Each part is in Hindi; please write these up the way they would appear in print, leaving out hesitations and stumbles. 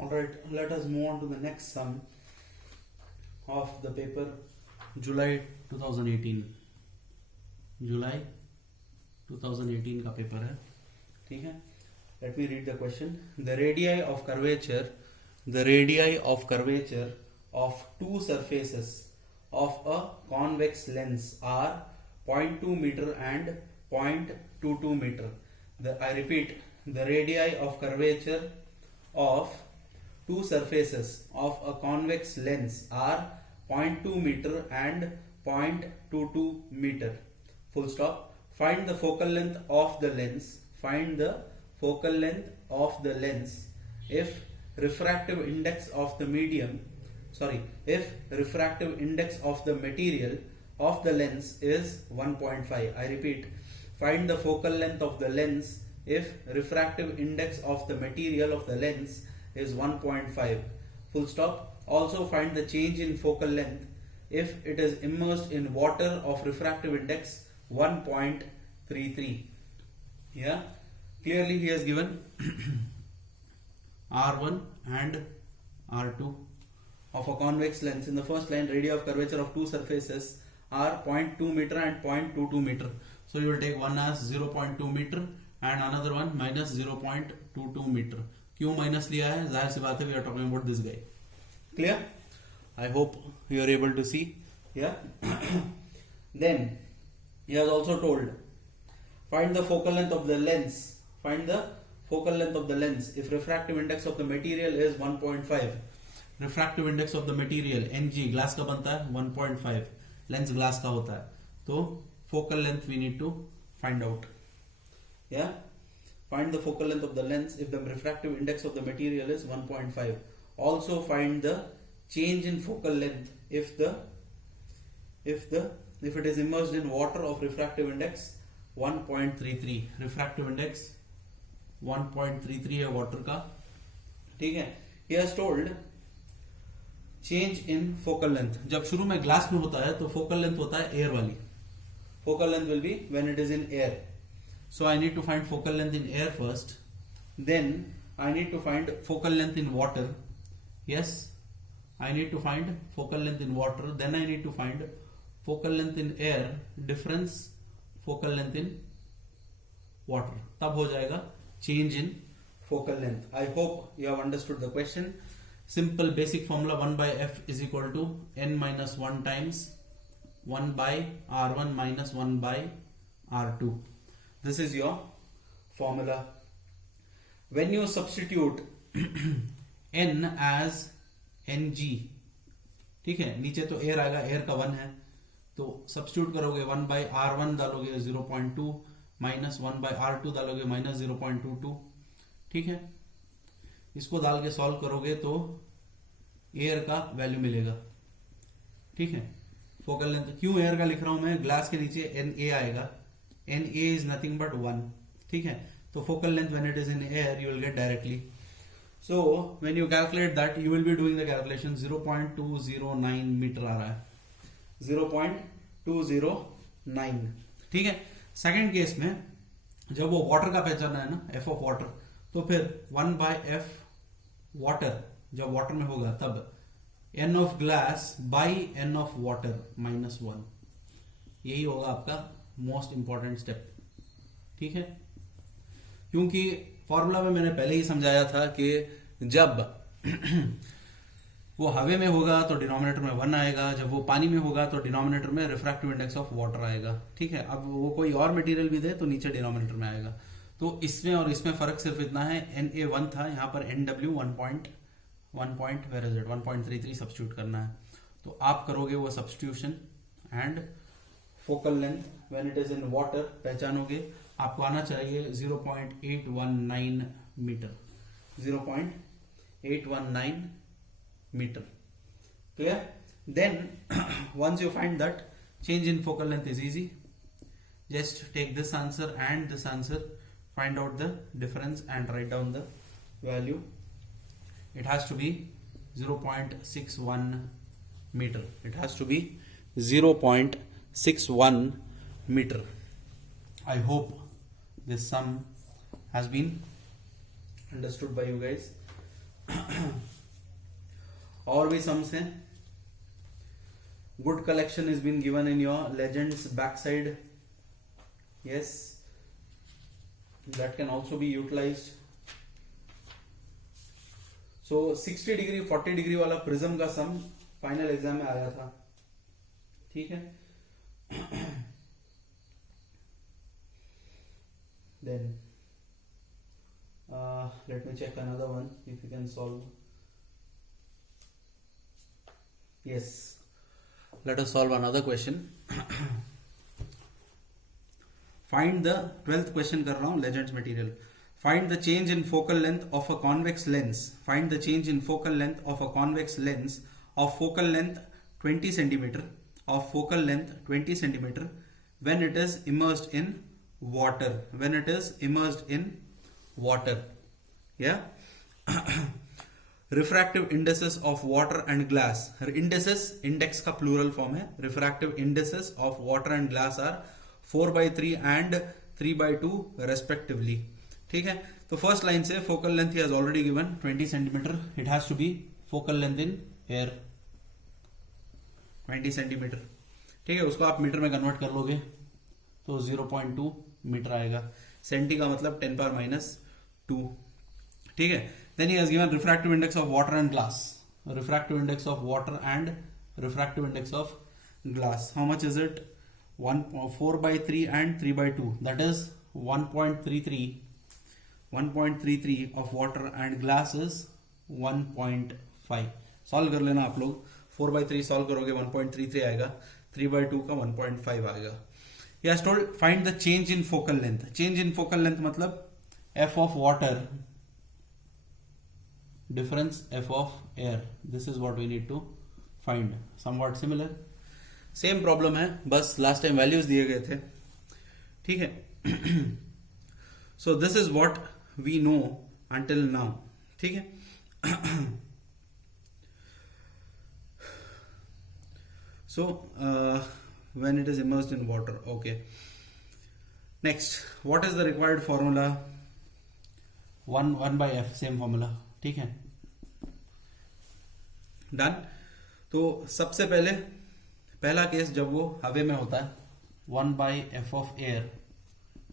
Alright, let us move on to the next sum of the paper July 2018. July 2018 का पेपर है, ठीक है. Let me read the question. The radii of curvature of two surfaces of a convex lens are 0.2 meter and 0.22 meter. I repeat, the radii of curvature of two surfaces of a convex lens are 0.2 meter and 0.22 meter. Full stop. Find the focal length of the lens. Find the focal length of the lens if refractive index of the material of the lens is 1.5. I repeat, find the focal length of the lens if refractive index of the material of the lens is 1.5. Full stop. Also find the change in focal length if it is immersed in water of refractive index 1.33. Yeah, clearly he has given R1 and R2 of a convex lens. In the first line, radii of curvature of two surfaces are 0.2 meter and 0.22 meter. So you will take one as 0.2 meter and another one minus 0.22 meter. क्यों माइनस लिया है? जाहिर सी बात है, we are talking about this guy. Clear? I hope you are able to see. Yeah. Then he has also told, find the focal length of the lens. Find the focal length of the lens if refractive index of the material is 1.5. Refractive index of the material Ng glass का बनता है 1.5. लेंस ग्लास का होता है, तो focal length we need to find out. Yeah. Find the focal length of the lens if the refractive index of the material is 1.5. Also find the change in focal length if it is immersed in water of refractive index 1.33. refractive index 1.33 है water का, ठीक है. He has told change in focal length. जब शुरू में ग्लास में होता है तो focal length होता है air वाली. Focal length will be when it is in air. So I need to find focal length in air first. Then I need to find focal length in water. Yes, I need to find focal length in water. Then I need to find focal length in air. Difference focal length in water. तब हो जाएगा change in focal length. I hope you have understood the question. Simple basic formula 1 by f is equal to n minus 1 times 1 by r1 minus 1 by r2. This is your formula. When you substitute n as ng, ठीक है, नीचे तो air आएगा, air का 1 है, तो substitute करोगे 1 by r1 डालोगे 0.2 minus 1 by r2 डालोगे minus 0.22, ठीक है. इसको डाल के सॉल्व करोगे तो एयर का वैल्यू मिलेगा, ठीक है. फोकल लेंथ क्यों एयर का लिख रहा हूं मैं? ग्लास के नीचे एन ए आएगा, N A is nothing but 1, ठीक है. तो focal length when it is in air you will get directly. So when you calculate that you will be doing the calculation. 0.209 metre आ रहा है, 0.209, ठीक है. सेकेंड केस में जब वो वाटर का पहचाना है ना, एफ ऑफ वाटर, तो फिर 1 बाय एफ वाटर जब वाटर में होगा तब N of glass by N of water minus 1. यही होगा आपका मोस्ट इंपॉर्टेंट स्टेप, ठीक है. क्योंकि फॉर्मूला में मैंने पहले ही समझाया था कि जब वो हवा में होगा तो डिनोमिनेटर में 1 आएगा, जब वो पानी में होगा तो डिनोमिनेटर में रिफ्रैक्टिव इंडेक्स ऑफ वाटर आएगा, ठीक है. अब वो कोई और मटेरियल भी दे तो नीचे डिनोमिनेटर में आएगा. तो इसमें और इसमें फर्क सिर्फ इतना है, एन ए 1 था, यहाँ पर एन डब्ल्यू 1.33 सब्स्टिट्यूट करना है. तो आप करोगे वो substitution and focal length when it is in water पहचानोगे. आपको आना चाहिए 0.819 metre, 0.819 metre. Clear? Then once you find that change in focal length is easy, just take this answer and this answer, find out the difference and write down the value. It has to be 0.61 meter. It has to be 0.61 meter. I hope this sum has been understood by you guys. और भी सम्स हैं. Good collection is been given in your Legends backside. Yes, that can also be utilized. So 60 degree 40 degree वाला प्रिज्म का सम फाइनल एग्जाम में आया था. ठीक है. Then let me check another one if you can solve. Yes, let us solve another question. Find the 12th question कर रहा हूँ Legends material. Find the change in focal length of a convex lens. Find the change in focal length of a convex lens of focal length 20 centimeter of focal length 20 centimeter when it is immersed in water. When it is immersed in water. Yeah. Refractive indices of water and glass. Indices, index का plural form है. Refractive indices of water and glass are 4/3 and 3/2 respectively. ठीक है. तो फर्स्ट लाइन से focal length he has already given 20 centimetre. It has to be focal length in air 20 centimetre. ठीक है. उसको आप मीटर में कन्वर्ट कर लोगे तो 0.2 मीटर आएगा. सेंटी का मतलब 10⁻². ठीक है. Then he has given refractive index of water and glass. Refractive index of water and refractive index of glass. How much is it? 4/3 and 3/2. That is 1.33. 1.33 of water and glass is 1.5. Solve कर लेना आप लोग. 4/3 सॉल्व करोगे 1.33 आएगा. 3/2 का 1.5 आएगा. He has told find the change in focal length. Change in focal length मतलब f of water difference f of air. This is what we need to find. Somewhat similar. Same problem है, बस लास्ट टाइम वैल्यूज दिए गए थे. ठीक है. So this is what we know until now. ठीक है. So when it is immersed in water. Okay. Next, what is the required formula? 1/f. Same formula. ठीक है. डन. तो सबसे पहला केस जब वो हवे में होता है 1/f of air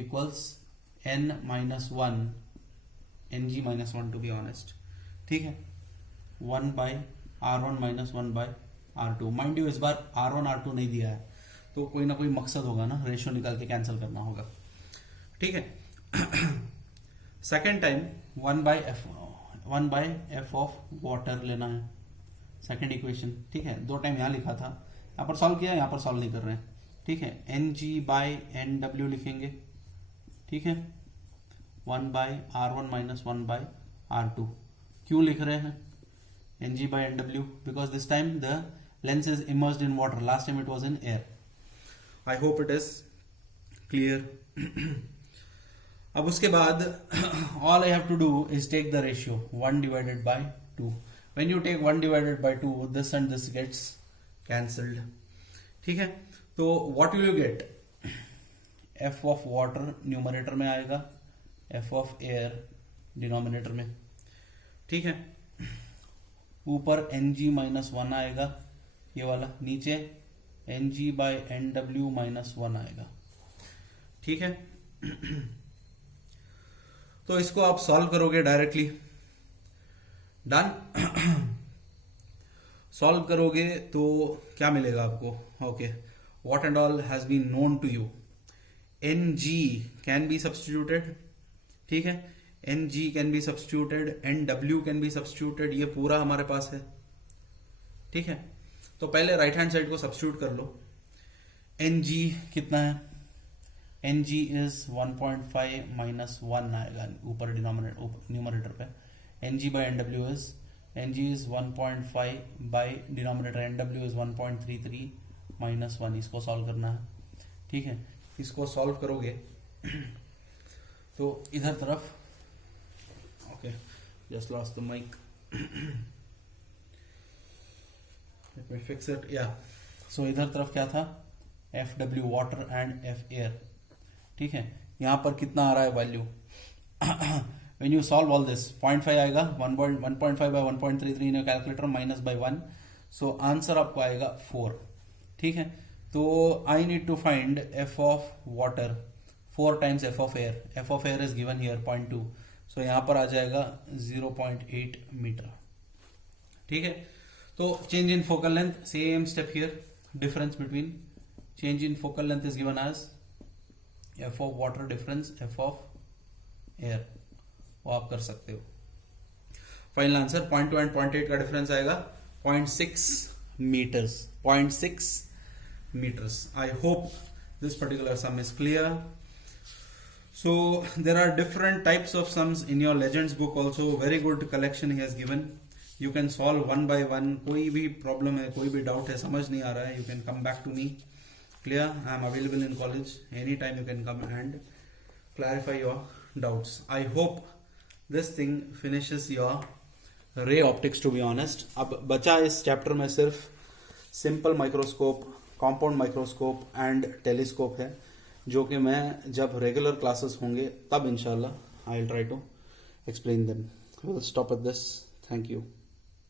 equals n-1 ng-1 to be honest. ठीक है. 1/r1 minus 1/r2. Mind you इस बार r1 r2 नहीं दिया है तो कोई ना कोई मकसद होगा ना, रेशियो निकाल के कैंसिल करना होगा. ठीक है. Second time 1/f of water लेना है. Second equation. ठीक है. दो टाइम यहां लिखा था, यहां पर सॉल्व किया, यहां पर सॉल्व नहीं कर रहे हैं. ठीक है. ng/nw लिखेंगे. ठीक है. 1/r1 minus 1/r2. क्यों लिख रहे हैं ng/nw? Because this time the lens is immersed in water. Last time it was in air. I hope it is clear. अब उसके बाद all I have to do is take the ratio 1/2. When you take 1/2, this and this gets cancelled. ठीक है. तो what will you get? f of water numerator में आएगा, f of air डिनोमिनेटर में. ठीक है. ऊपर ng-1 आएगा ये वाला, नीचे ng/nw-1 आएगा. ठीक है. तो इसको आप सॉल्व करोगे डायरेक्टली. डन. सॉल्व करोगे तो क्या मिलेगा आपको? Okay. What and all has been known to you. Ng can be substituted. ठीक है. Ng can be substituted, Nw can be substituted. ये पूरा हमारे पास है. ठीक है. तो पहले राइट हैंड साइड को सब्स्टिट्यूट कर लो. Ng कितना है? Ng इज 1.5 minus 1 आएगा ऊपर न्यूमरेटर पे. Ng/Nw is Ng is 1.5 by denominator, Nw is 1.33 minus 1. इसको सॉल्व करना है. ठीक है. इसको सॉल्व करोगे तो इधर तरफ, okay, just lost the mic, let me fix it. या सो इधर तरफ क्या था? Fw water and F air. ठीक है. यहां पर कितना आ रहा है value? when you solve all this 0.5 आएगा 1.5 by 1.33 in calculator minus by 1, so answer आपको आएगा 4. ठीक है, तो I need to find F of water 4 times F of air. F of air is given here 0.2, so यहां पर आ जाएगा 0.8 मीटर. ठीक है, तो change in focal length, same step here. Difference between change in focal length is given as F of water difference F of air, वो आप कर सकते हो. फाइनल आंसर 0.2 एंड 0.8 का डिफरेंस आएगा 0.6 metres. 0.6 meters. I hope this particular sum is clear. So there are different types of sums in your legends book also. Very good collection he has given. You can solve one by one. कोई भी problem है, कोई भी doubt है, समझ नहीं आ रहा है, you can come back to me. Clear? I am available in college. Anytime you can come and clarify your doubts. I hope this thing finishes your ray optics, to be honest. अब बचा इस चैप्टर में सिर्फ simple microscope, compound microscope and telescope है, जो कि मैं जब रेगुलर क्लासेस होंगे तब इंशाल्लाह I will try to explain them. We will stop at this. Thank you.